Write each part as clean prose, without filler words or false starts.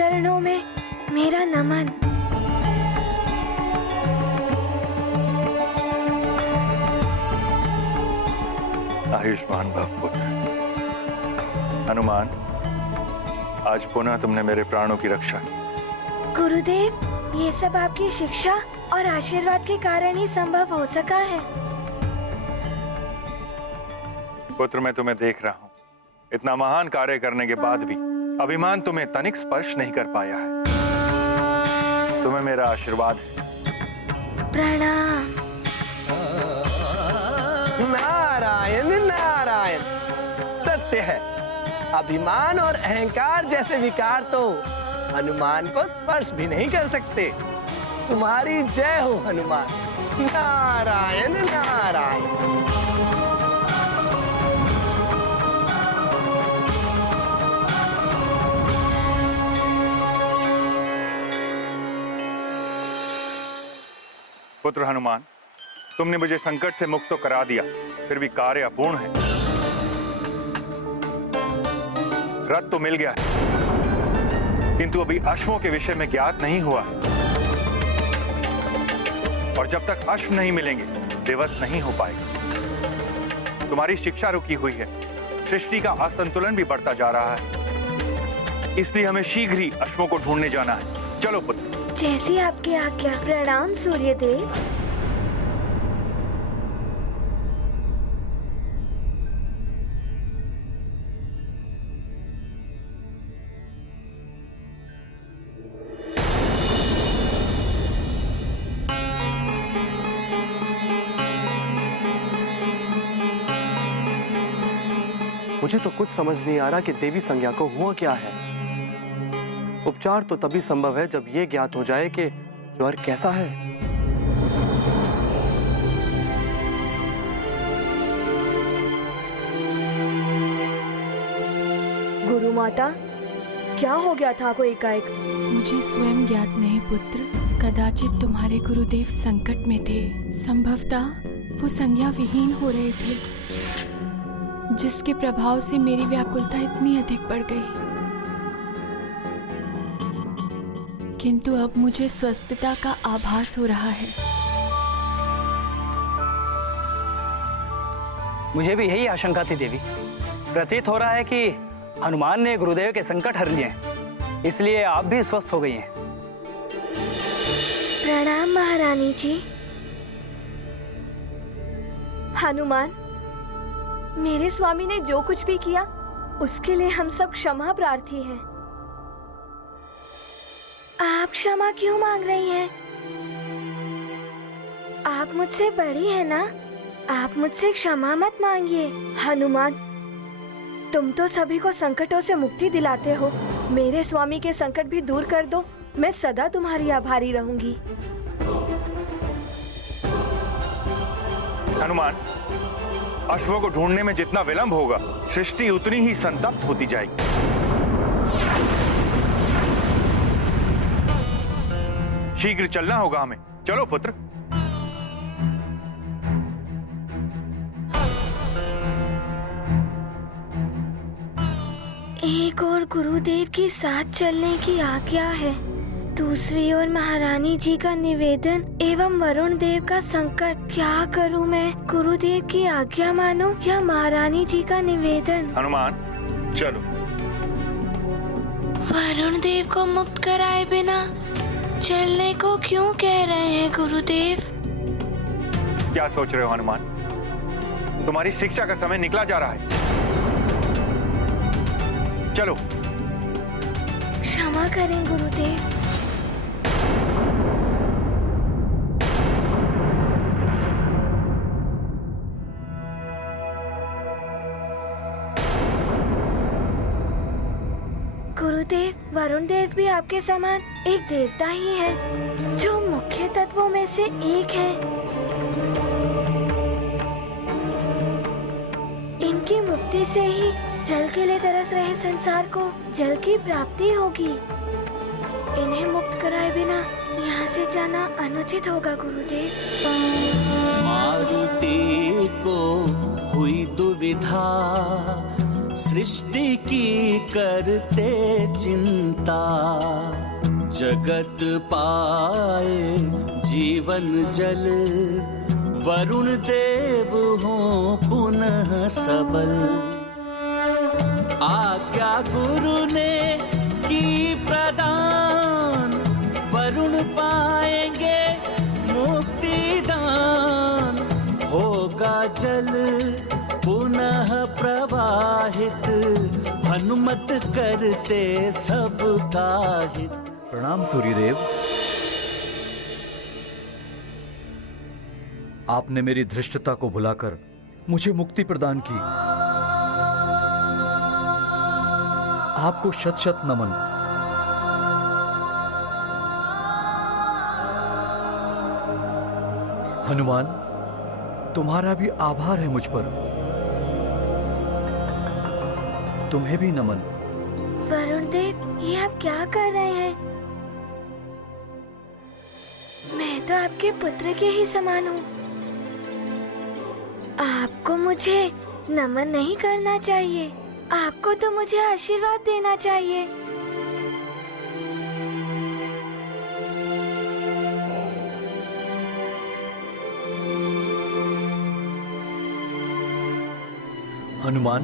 चरणों में मेरा नमन। आयुष्मान भव पुत्र। हनुमान, आज पुनः तुमने मेरे प्राणों की रक्षा की। गुरुदेव, ये सब आपकी शिक्षा और आशीर्वाद के कारण ही संभव हो सका है। पुत्र, मैं तुम्हें देख रहा हूँ। इतना महान कार्य करने के बाद भी अभिमान तुम्हें तनिक स्पर्श नहीं कर पाया है। तुम्हें मेरा आशीर्वाद है। प्रणाम। नारायण नारायण। सत्य है, अभिमान और अहंकार जैसे विकार तो हनुमान को स्पर्श भी नहीं कर सकते। तुम्हारी जय हो हनुमान। नारायण नारायण। पुत्र हनुमान, तुमने मुझे संकट से मुक्त तो करा दिया, फिर भी कार्य अपूर्ण है। रथ तो मिल गया है, किंतु अभी अश्वों के विषय में ज्ञात नहीं हुआ है। और जब तक अश्व नहीं मिलेंगे, दिवस नहीं हो पाएगा। तुम्हारी शिक्षा रुकी हुई है, सृष्टि का असंतुलन भी बढ़ता जा रहा है। इसलिए हमें शीघ्र ही अश्वों को ढूंढने जाना है। चलो पुत्र। जैसी आपकी आज्ञा। प्रणाम सूर्यदेव। मुझे तो कुछ समझ नहीं आ रहा कि देवी संज्ञा को हुआ क्या है। उपचार तो तभी संभव है जब ये ज्ञात हो जाए कि ज्वर कैसा है। गुरु माता, क्या हो गया था को एकाएक? मुझे स्वयं ज्ञात नहीं पुत्र। कदाचित तुम्हारे गुरुदेव संकट में थे। संभवतः वो संज्ञा विहीन हो रहे थे, जिसके प्रभाव से मेरी व्याकुलता इतनी अधिक बढ़ गई। किंतु अब मुझे स्वस्थता का आभास हो रहा है। मुझे भी यही आशंका थी देवी। प्रतीत हो रहा है कि हनुमान ने गुरुदेव के संकट हर लिए हैं, इसलिए आप भी स्वस्थ हो गई हैं। प्रणाम महारानी जी। हनुमान, मेरे स्वामी ने जो कुछ भी किया उसके लिए हम सब क्षमा प्रार्थी हैं। आप क्षमा क्यों मांग रही हैं? आप मुझसे बड़ी हैं ना, आप मुझसे क्षमा मत मांगिए। हनुमान, तुम तो सभी को संकटों से मुक्ति दिलाते हो। मेरे स्वामी के संकट भी दूर कर दो, मैं सदा तुम्हारी आभारी रहूंगी। हनुमान, अश्वों को ढूंढने में जितना विलंब होगा, सृष्टि उतनी ही संतप्त होती जाएगी। शीघ्र चलना होगा हमें। चलो पुत्र। एक और गुरुदेव के साथ चलने की आज्ञा है, दूसरी ओर महारानी जी का निवेदन एवं वरुण देव का संकट। क्या करूं मैं? गुरुदेव की आज्ञा मानो या महारानी जी का निवेदन? हनुमान, चलो। वरुण देव को मुक्त कराए बिना चलने को क्यों कह रहे हैं गुरुदेव? क्या सोच रहे हो हनुमान? तुम्हारी शिक्षा का समय निकला जा रहा है। चलो। क्षमा करें गुरुदेव। गुरुदेव, वरुण देव भी आपके समान एक देवता ही है, जो मुख्य तत्वों में से एक है। इनकी मुक्ति से ही जल के लिए तरस रहे संसार को जल की प्राप्ति होगी। इन्हें मुक्त कराए बिना यहाँ से जाना अनुचित होगा गुरुदेव। मारुति को हुई दुविधा, सृष्टि की करते चिंता, जगत पाए जीवन जल, वरुण देव हो पुनः सबल। आज्ञा गुरु ने की प्रदान, वरुण पाएंगे मुक्ति दान। होगा जल पुनः प्रवाहित, हनुमत करते सबका हित। प्रणाम सूर्यदेव। आपने मेरी धृष्टता को भुलाकर मुझे मुक्ति प्रदान की। आपको शत शत नमन। हनुमान, तुम्हारा भी आभार है मुझ पर। तुम्हें भी नमन। वरुण देव, ये आप क्या कर रहे हैं? मैं तो आपके पुत्र के ही समान हूँ। आपको मुझे नमन नहीं करना चाहिए, आपको तो मुझे आशीर्वाद देना चाहिए। हनुमान,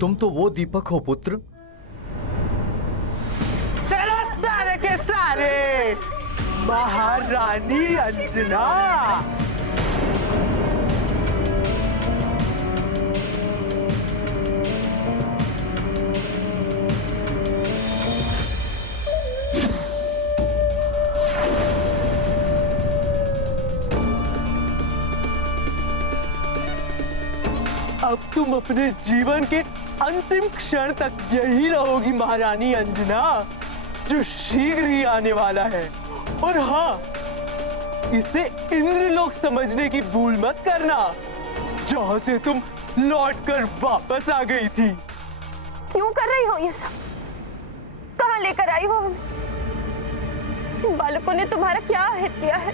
तुम तो वो दीपक हो पुत्र। चलो सारे के सारे, महारानी अंजना। अब तुम अपने जीवन के अंतिम क्षण तक यही रहोगी महारानी अंजना, जो शीघ्र ही आने वाला है। और हाँ, इसे इंद्रलोक समझने की भूल मत करना, जहां से तुम लौटकर वापस आ गई थी। क्यों कर रही हो ये सब? कहाँ लेकर आई हो हमें? इन बालकों ने तुम्हारा क्या हित किया है?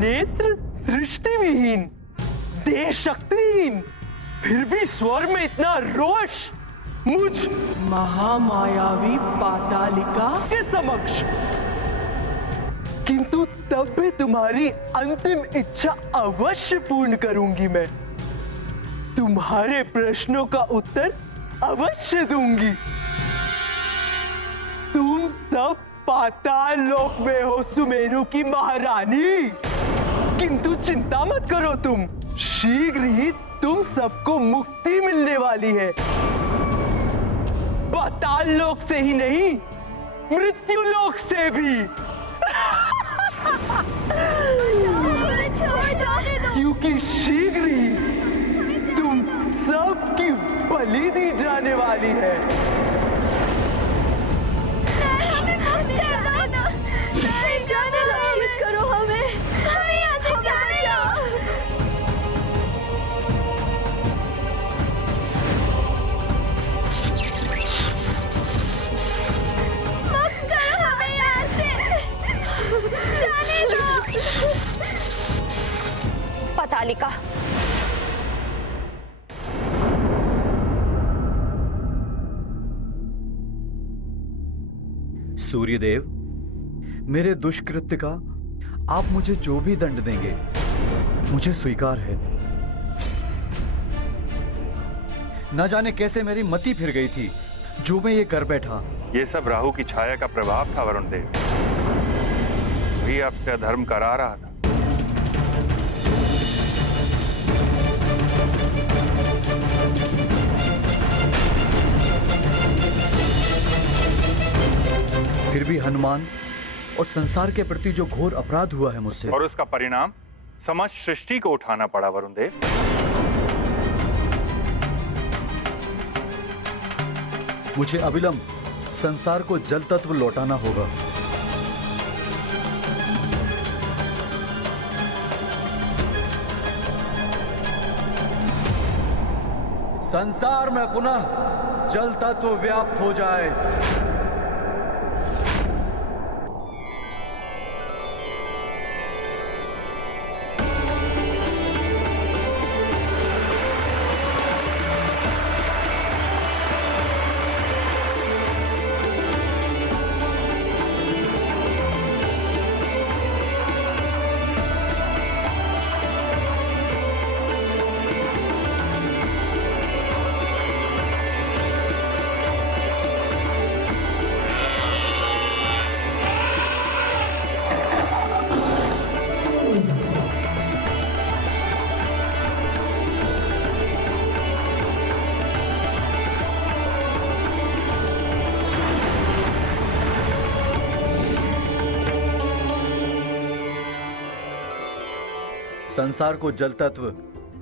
नेत्र दृष्टिविहीन, देह शक्तिहीन, फिर भी स्वर में इतना रोष मुझ महामायावी पातालिका के समक्ष। किंतु तब भी तुम्हारी अंतिम इच्छा अवश्य पूर्ण करूंगी मैं। तुम्हारे प्रश्नों का उत्तर अवश्य दूंगी। तुम सब पाताल लोक में हो सुमेरु की महारानी, किंतु चिंता मत करो, तुम शीघ्र ही तुम सबको मुक्ति मिलने वाली है। पाताल लोक से ही नहीं, मृत्यु लोक से भी। क्योंकि शीघ्र ही तुम सबकी बलि दी जाने वाली है। रक्षित करो हमें, पतालिका। सूर्यदेव, मेरे दुष्कृत्य का आप मुझे जो भी दंड देंगे मुझे स्वीकार है। न जाने कैसे मेरी मति फिर गई थी जो मैं ये कर बैठा। ये सब राहु की छाया का प्रभाव था वरुण देव, वही आपसे अधर्म करा रहा था। फिर भी हनुमान और संसार के प्रति जो घोर अपराध हुआ है मुझसे, और उसका परिणाम समस्त सृष्टि को उठाना पड़ा वरुण देव। मुझे अविलंब संसार को जल तत्व लौटाना होगा। संसार में पुनः जल तत्व व्याप्त हो जाए। संसार को जल तत्व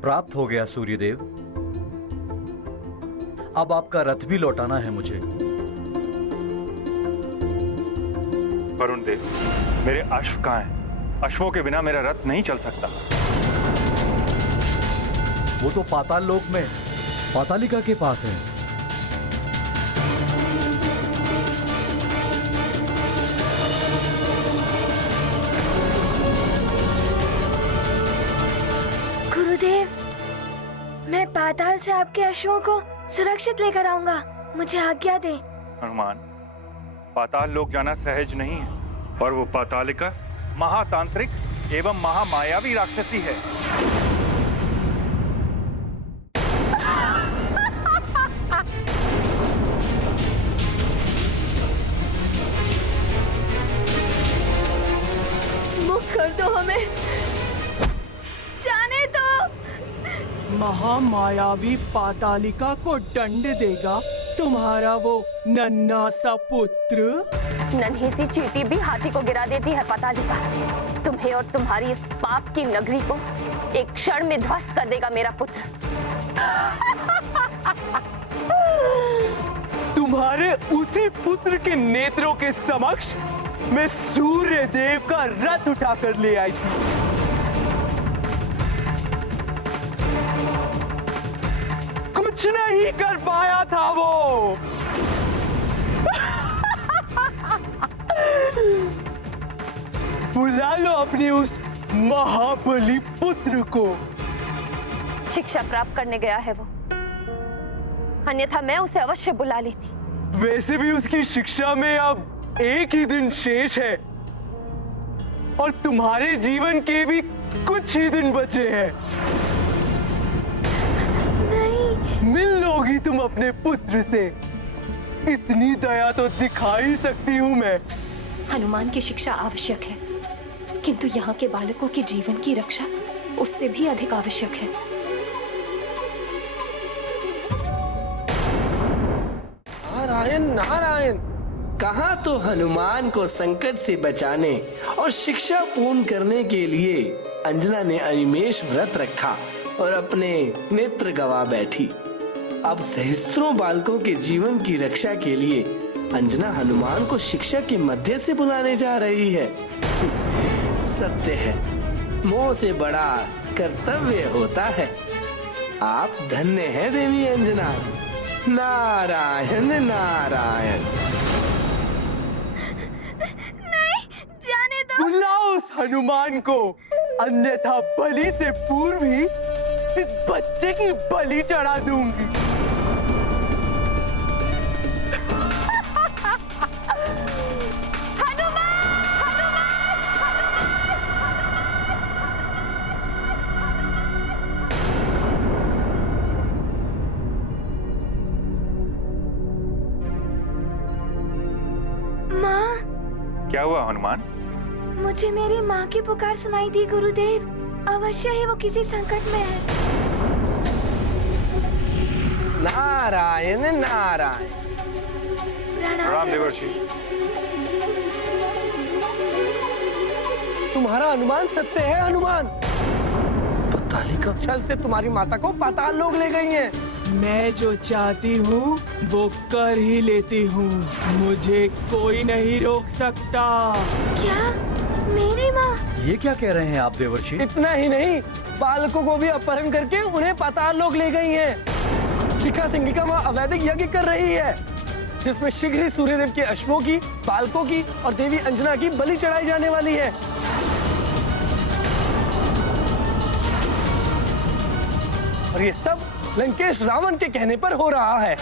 प्राप्त हो गया सूर्यदेव। अब आपका रथ भी लौटाना है मुझे। वरुण देव, मेरे अश्व कहाँ हैं? अश्वों के बिना मेरा रथ नहीं चल सकता। वो तो पाताल लोक में पातालिका के पास है। गुरुदेव, मैं पाताल से आपके अश्वों को सुरक्षित लेकर आऊंगा। मुझे आज्ञा दें। हनुमान, पाताल लोक जाना सहज नहीं है, और वो पातालिका महातांत्रिक एवं महामायावी राक्षसी है। मुक्त कर दो हमें, जाने दो। महामायावी पातालिका को दंड देगा तुम्हारा वो नन्हा सा पुत्र। नन्ही सी चींटी भी हाथी को गिरा देती है पातालिका। तुम्हें और तुम्हारी इस पाप की नगरी को एक क्षण में ध्वस्त कर देगा मेरा पुत्र। तुम्हारे उसी पुत्र के नेत्रों के समक्ष मैं सूर्य देव का रथ उठाकर ले आई थी। कुछ नहीं कर पाया था वो। बुला लो अपने उस महाबली पुत्र को। शिक्षा प्राप्त करने गया है वो, अन्यथा मैं उसे अवश्य बुला लेती। वैसे भी उसकी शिक्षा में अब एक ही दिन शेष है, और तुम्हारे जीवन के भी कुछ ही दिन बचे हैं। नहीं। मिल लोगी तुम अपने पुत्र से। इतनी दया तो दिखा ही सकती हूँ मैं। हनुमान की शिक्षा आवश्यक है, किंतु यहाँ के बालकों के जीवन की रक्षा उससे भी अधिक आवश्यक है। नारायण नारायण। कहाँ तो हनुमान को संकट से बचाने और शिक्षा पूर्ण करने के लिए अंजना ने अनिमेष व्रत रखा और अपने नेत्र गवा बैठी। अब सहस्त्रों बालकों के जीवन की रक्षा के लिए अंजना हनुमान को शिक्षा के मध्य से बुलाने जा रही है। सत्य है, मोह से बड़ा कर्तव्य होता है। आप धन्य हैं देवी अंजना। नारायण नारायण। नहीं, जाने दो। बुलाओ उस हनुमान को, अन्यथा बलि से पूर्व ही इस बच्चे की बलि चढ़ा दूंगी। क्या हुआ हनुमान? मुझे मेरी माँ की पुकार सुनाई दी गुरुदेव। अवश्य ही वो किसी संकट में है। नारायण नारायण। प्रणाम देवर्षि। तुम्हारा अनुमान सत्य है हनुमान। पातालिका छल से तुम्हारी माता को पाताल लोक ले गई हैं। मैं जो चाहती हूँ वो कर ही लेती हूँ। मुझे कोई नहीं रोक सकता। क्या मेरी माँ? ये क्या कह रहे हैं आप देवर्षि? इतना ही नहीं, बालकों को भी अपहरण करके उन्हें पाताल लोक ले गई हैं। शिखा सिंगिका माँ अवैधिक यज्ञ कर रही है, जिसमें शीघ्र ही सूर्यदेव के अश्वों की, बालकों की और देवी अंजना की बलि चढ़ाई जाने वाली है। और ये सब लंकेश रावण के कहने पर हो रहा है।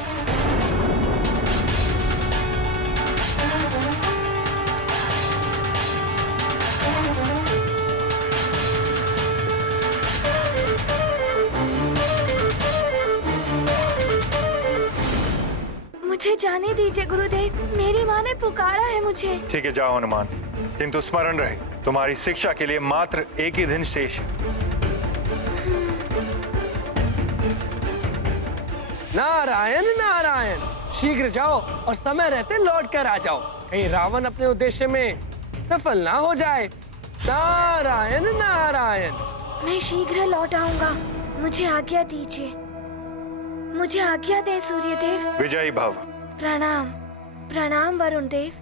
मुझे जाने दीजिए गुरुदेव, मेरी माँ ने पुकारा है मुझे। ठीक है, जाओ हनुमान, किंतु स्मरण रहे तुम्हारी शिक्षा के लिए मात्र एक ही दिन शेष है। नारायण नारायण। शीघ्र जाओ और समय रहते लौट कर आ जाओ, कहीं रावण अपने उद्देश्य में सफल ना हो जाए। नारायण नारायण। मैं शीघ्र लौट आऊंगा। मुझे आज्ञा दीजिए, मुझे आज्ञा दे सूर्यदेव। विजयी भव। प्रणाम प्रणाम वरुण देव,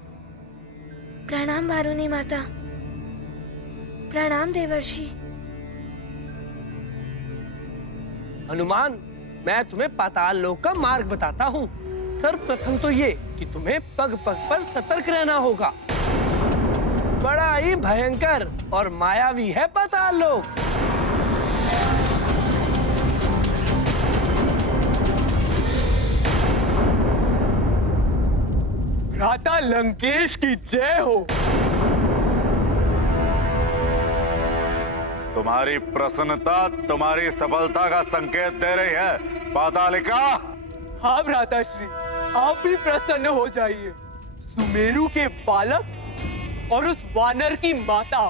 प्रणाम वारुणी माता, प्रणाम देवर्षि। हनुमान, मैं तुम्हें पाताल लोक का मार्ग बताता हूँ। सर्वप्रथम तो ये कि तुम्हें पग पग पर सतर्क रहना होगा। बड़ा ही भयंकर और मायावी है पाताल लोक। भ्राता लंकेश की जय हो। तुम्हारी प्रसन्नता तुम्हारी सफलता का संकेत दे रही है पातालिका। हाँ भ्राता श्री, आप भी प्रसन्न हो जाइए। सुमेरु के बालक और उस वानर की माता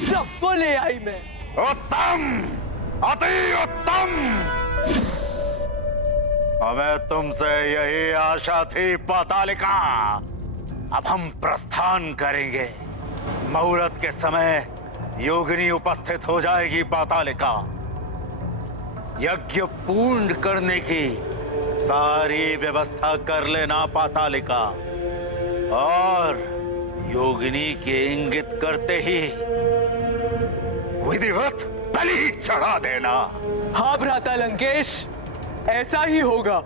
सबको ले आई मैं। उत्तम, अति उत्तम। हमें तुमसे यही आशा थी पातालिका। अब हम प्रस्थान करेंगे। मुहूर्त के समय योगिनी उपस्थित हो जाएगी पातालिका। यज्ञ पूर्ण करने की सारी व्यवस्था कर लेना पातालिका, और योगिनी के इंगित करते ही विधिवत बलि चढ़ा देना। हाँ भ्राता लंकेश, ऐसा ही होगा।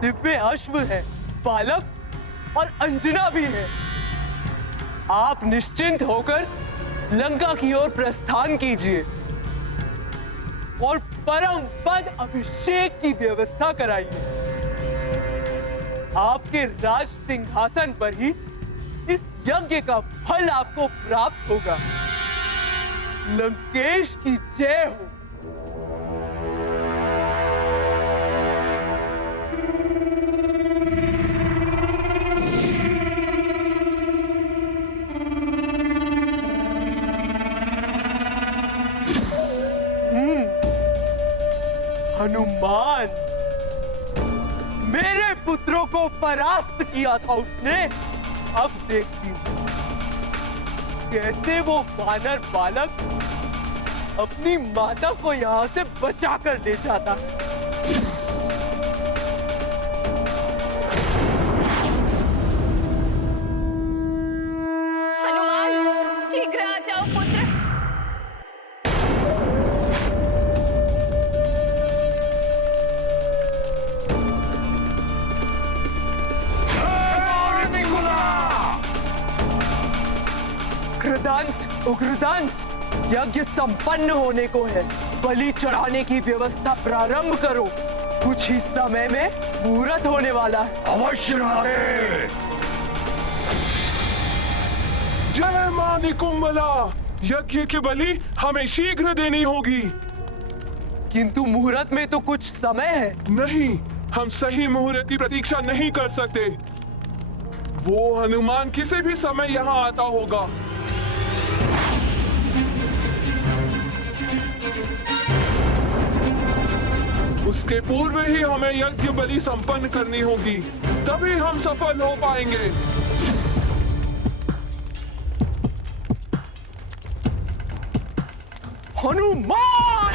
दिव्य अश्व है, बालक और अंजना भी है। आप निश्चिंत होकर लंका की ओर प्रस्थान कीजिए और परम पद अभिषेक की व्यवस्था कराइए। आपके राज सिंहासन पर ही इस यज्ञ का फल आपको प्राप्त होगा। लंकेश की जय हो। हनुमान, मेरे पुत्रों को परास्त किया था उसने। अब देखती हूँ कैसे वो वानर बालक अपनी माता को यहाँ से बचा कर ले जाता है। हनुमान, शीघ्र आ जाओ पुत्र। उग्रदंत, उग्रदंत, यज्ञ संपन्न होने को है। बलि चढ़ाने की व्यवस्था प्रारंभ करो। कुछ ही समय में मुहूर्त होने वाला है। अवश्य राधे। जय मां निकुंभला। यज्ञ की बलि हमें शीघ्र देनी होगी। किंतु मुहूर्त में तो कुछ समय है। नहीं, हम सही मुहूर्त की प्रतीक्षा नहीं कर सकते। वो हनुमान किसी भी समय यहाँ आता होगा। उसके पूर्व ही हमें यज्ञ बलि संपन्न करनी होगी, तभी हम सफल हो पाएंगे। हनुमान!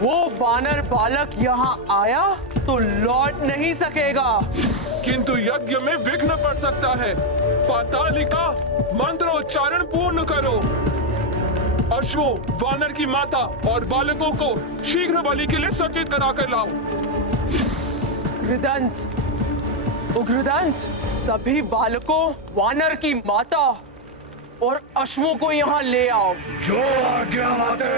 वो वानर बालक यहाँ आया तो लौट नहीं सकेगा। किंतु यज्ञ में विघ्न पड़ सकता है। पातालिका, मंत्रोच्चारण पूर्ण करो। अश्वों, वानर की माता और बालकों को शीघ्र बलि के लिए सज्जित करा कर लाओ। उग्रदंत, उग्रदंत, सभी बालकों, वानर की माता और अश्वों को यहाँ ले आओ। जो आज्ञा माते।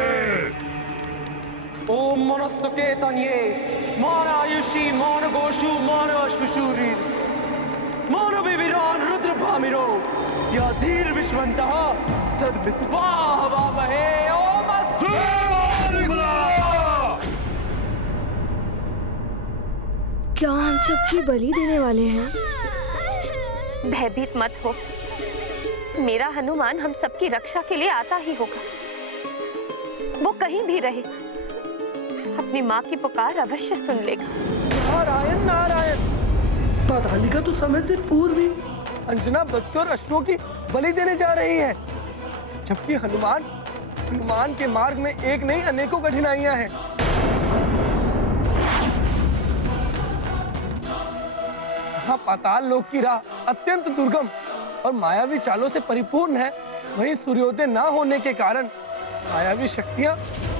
ओम मनस्तके तन्ये, मान आयुषी, मान गोषु, मान अश्वशूरी, मान विविरान रुद्र भामिरो, या धीर विश्वंतः सद्वित्वा हवामहे। ओम अस्तु। क्या हम सबकी बलि देने वाले हैं? भयभीत मत हो, मेरा हनुमान हम सबकी रक्षा के लिए आता ही होगा। वो कहीं भी रहे, अपनी माँ की पुकार अवश्य सुन लेगा। नारायण नारायण। पातालिका तो समय से पूर्व ही अंजना बच्चों और अश्वों की बलि देने जा रही है, जबकि हनुमान हनुमान के मार्ग में एक नहीं अनेकों कठिनाइयां हैं। यहाँ पाताल लोक की राह अत्यंत दुर्गम और मायावी चालों से परिपूर्ण है। वहीं सूर्योदय ना होने के कारण मायावी शक्तियां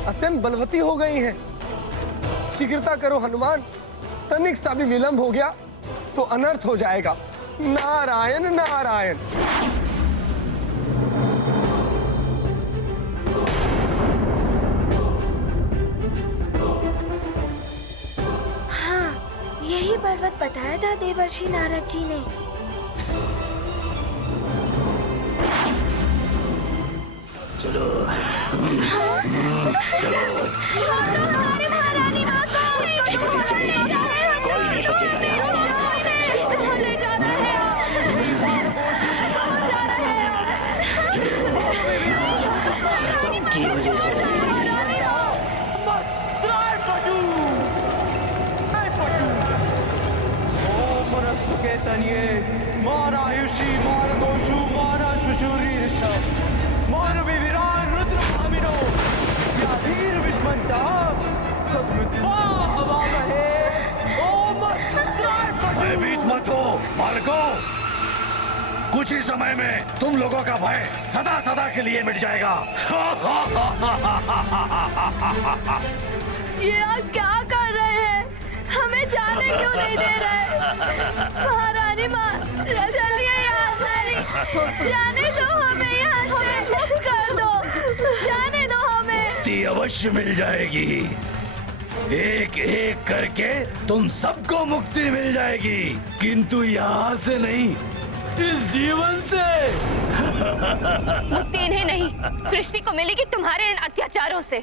अत्यंत बलवती हो गई हैं। शीघ्रता करो हनुमान, तनिक सा भी विलंब हो गया तो अनर्थ हो जाएगा। नारायण नारायण। हाँ, यही पर्वत बताया था देवर्षि नारद जी ने। चलो छोड़ो हमारी महारानी माँ को। कोई नहीं बचेगा यहाँ। कहाँ ले जा रहे हो? कहाँ जा रहे हो? सबकी वजह से के तनिए मारा युषि मार गोशु मारा शुशुरी मार विविरान रुद्र भामिनो या वीर विष्मंता सद्विद्वा हवामहे ओम अस्त्राय। भयभीत मत हो बालकों, कुछ ही समय में तुम लोगों का भय सदा सदा के लिए मिट जाएगा। ये आप क्या कर रहे हैं? हमें जाने क्यों नहीं दे रहे? महारानी माँ, चलिए यहाँ से, जाने दो हमें, यहाँ से मुक्त कर दो, जाने दो हमें। मुक्ति अवश्य मिल जाएगी, एक एक करके तुम सबको मुक्ति मिल जाएगी, किंतु यहाँ से नहीं, इस जीवन से। मुक्ति इन्हें नहीं, सृष्टि को मिलेगी तुम्हारे इन अत्याचारों से।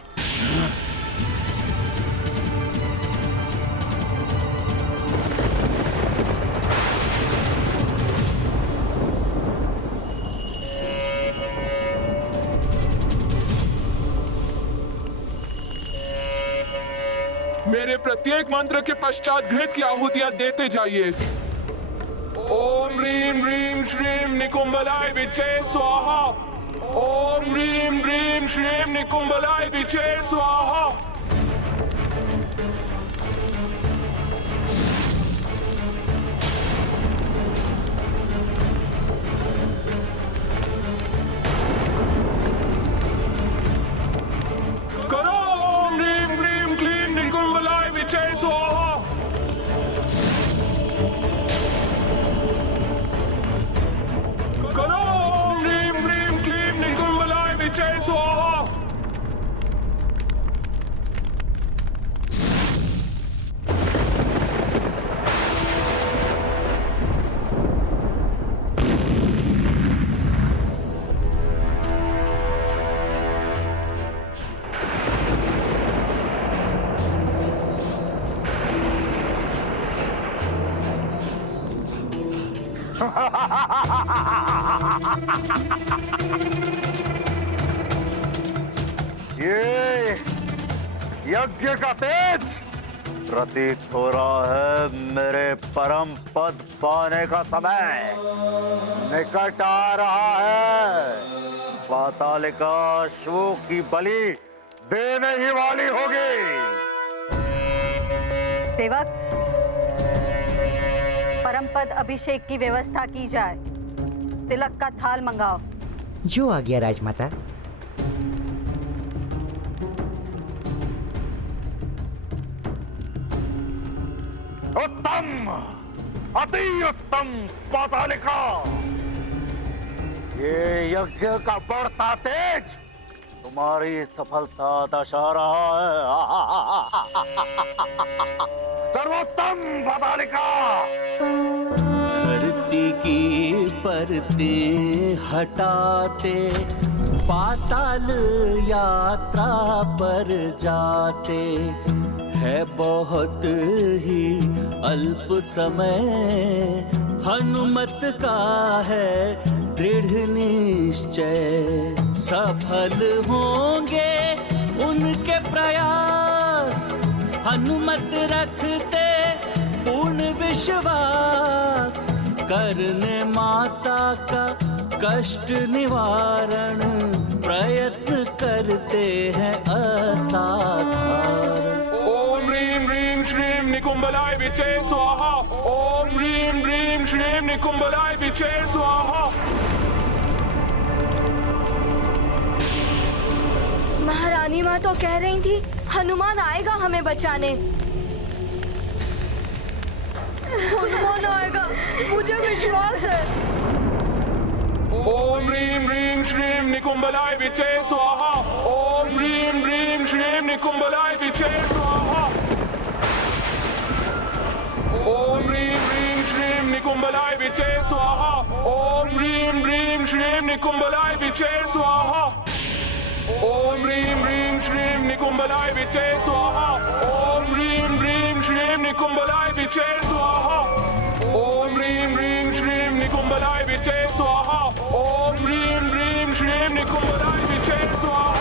मेरे प्रत्येक मंत्र के पश्चात घृत की आहुतियां देते जाइए। ओम ह्रीम ह्रीम श्रीम निकुंभलाय विचे स्वाहा। ओम ह्रीम ह्रीम श्रीम निकुंभलाय विचे स्वाहा। करो ओम ह्रीम ह्रीम क्लीम निकुंभलाय विचे स्वाहा। करो ओम ह्रीम ह्रीम क्लीम निकुंभलाय विचे स्वाहा। ये यज्ञ का तेज प्रतीत हो रहा है, मेरे परम पद पाने का समय निकट आ रहा है। पातालिका अश्वों की बलि देने ही वाली होगी। सेवक, परम पद अभिषेक की व्यवस्था की जाए। तिलक का थाल मंगाओ। जो आ गया राजमाता। उत्तम, अति उत्तम पातालिका। ये यज्ञ का बढ़ता तेज तुम्हारी सफलता दर्शा रहा है। सर्वोत्तम पातालिका। धरती की परतें हटाते पाताल यात्रा पर जाते है बहुत ही अल्प समय। हनुमत का है दृढ़ निश्चय, सफल होंगे उनके प्रयास। हनुमत रखते पूर्ण विश्वास, करने माता का कष्ट निवारण प्रयत्न करते हैं असाधारण। ओम ह्रीं ह्रीं श्रीं निकुंभलाय विचे स्वाहा। ओम ह्रीं ह्रीं श्रीं निकुंभलाय विचे स्वाहा। महारानी माँ तो कह रही थी हनुमान आएगा हमें बचाने। हनुमान आएगा, मुझे विश्वास है। ओम ह्रीं ह्रीं श्रीं निकुंभलाय विचे स्वाहा। ओम ह्रीं ह्रीं श्रीं निकुंभलाय विचे स्वाहा। ओम ह्रीं ह्रीं श्रीं निकुंभलाय विचे स्वाहा। ओम ह्रीं ह्रीं श्रीं निकुंभलाय विचे स्वाहा। ओम ह्रीं ह्रीं श्रीं निकुंभलाय विचे स्वाहा। ओम ह्रीं ह्रीं श्रीं निकुंभलाय विचे स्वाहा। ओम ह्रीं ह्रीं श्रीं निकुंभलाय विचे स्वाहा। ओम ह्रीं ह्रीं श्रीं निकुंभलाय विचे स्वाहा।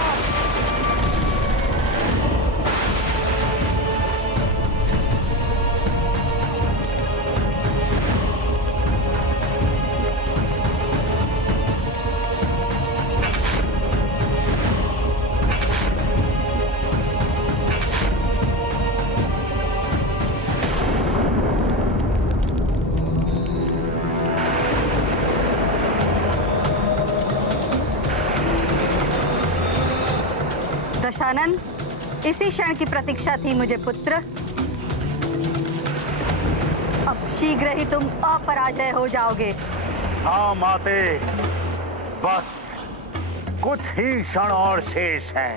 दशानन, इसी क्षण की प्रतीक्षा थी मुझे पुत्र। अब शीघ्र ही तुम अपराजय हो जाओगे। हाँ माते, बस कुछ ही क्षण और शेष हैं।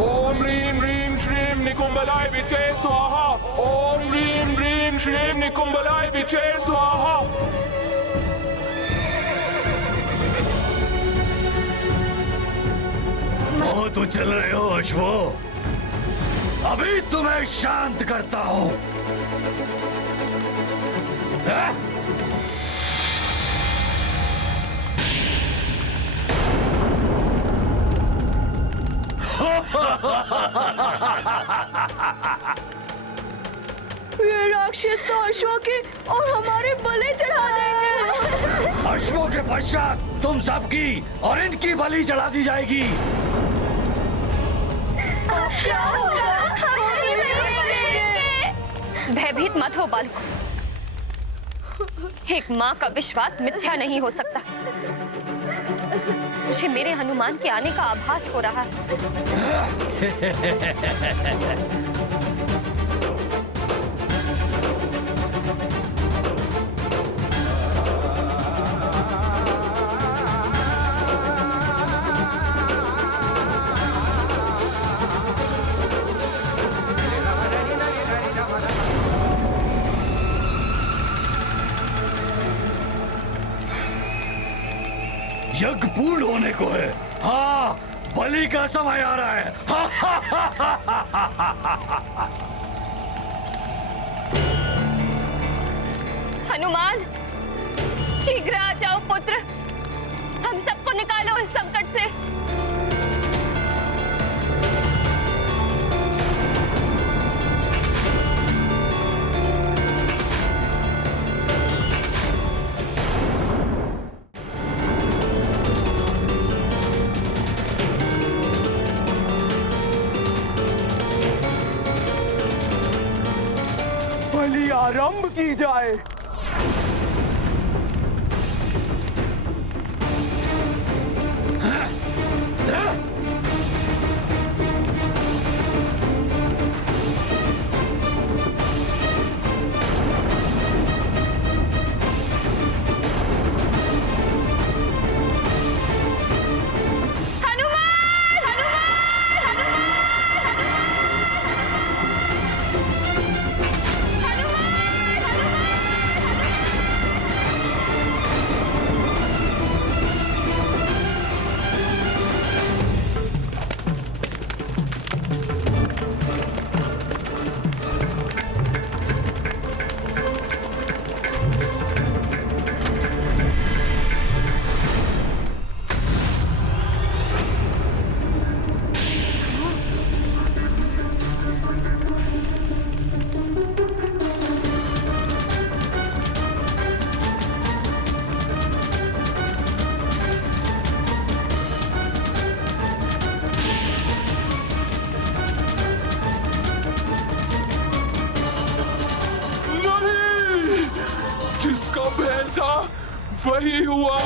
ओम ह्रीं ह्रीं श्रीं निकुंभलाय विचे स्वाहा। ओम ह्रीं ह्रीं श्रीं निकुंभलाय विचे स्वाहा। बहुत उछल रहे हो अश्वो, अभी तुम्हें शांत करता हूं। ये राक्षस तो अश्वों के और हमारे बलि चढ़ा देंगे। अश्वों के पश्चात तुम सबकी और इनकी बलि चढ़ा दी जाएगी। क्या होगा? भयभीत मत हो बालको। एक माँ का विश्वास मिथ्या नहीं हो सकता। मुझे मेरे हनुमान के आने का आभास हो रहा है। यज्ञ पूर्ण होने को है। हाँ, बलि का समय आ रहा है। हनुमान, शीघ्र आ जाओ पुत्र। हम सबको निकालो इस संकट से। बलि आरंभ की जाए। था वही हुआ।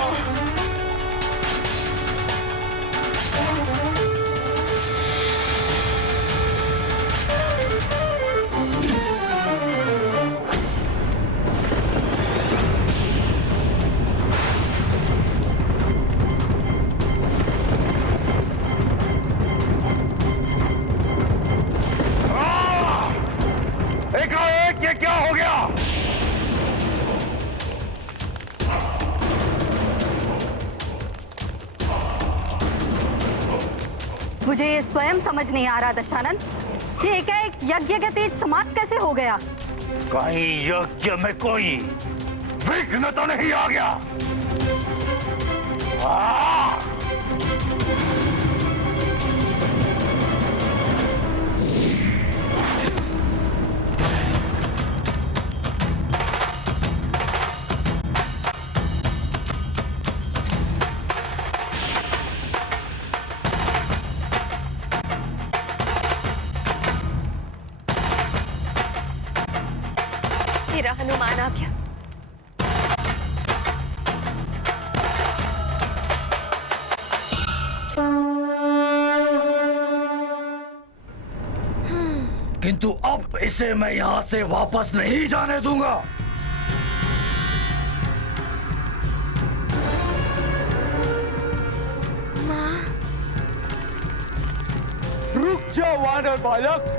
एकाएक ये क्या हो गया? मुझे ये स्वयं समझ नहीं आ रहा दशानन कि एकाएक यज्ञ का तेज समाप्त कैसे हो गया। कहीं यज्ञ में कोई विघ्न तो नहीं आ गया? मेरा हनुमान आ गया। किंतु अब इसे मैं यहाँ से वापस नहीं जाने दूंगा। रुक जाओ वानर बालक।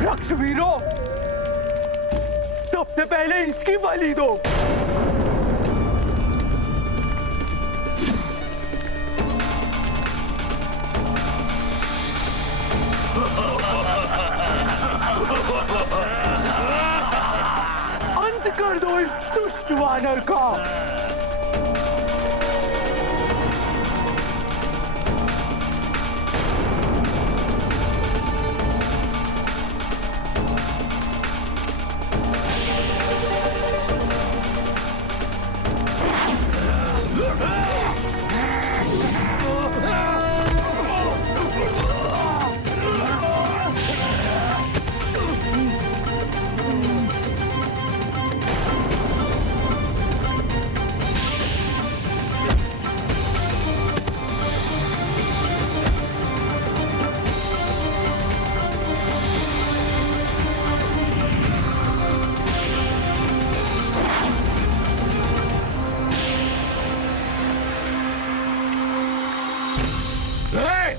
रक्षवीरों, सबसे पहले इसकी बलि दो। अंत कर दो इस दुष्ट वानर का।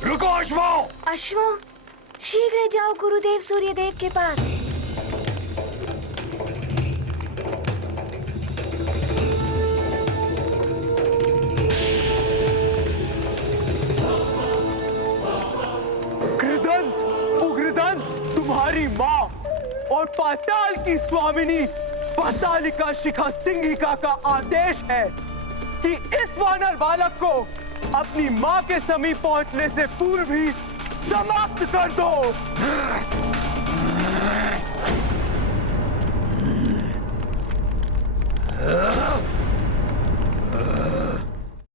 रुको अश्वो! अश्वो, शीघ्र जाओ गुरुदेव सूर्यदेव के पास। कृदंत, उग्रदंत, तुम्हारी माँ और पाताल की स्वामिनी पातालिका शिखा सिंहिका का आदेश है कि इस वानर बालक को अपनी माँ के समीप पहुंचने से पूर्व ही समाप्त कर दो।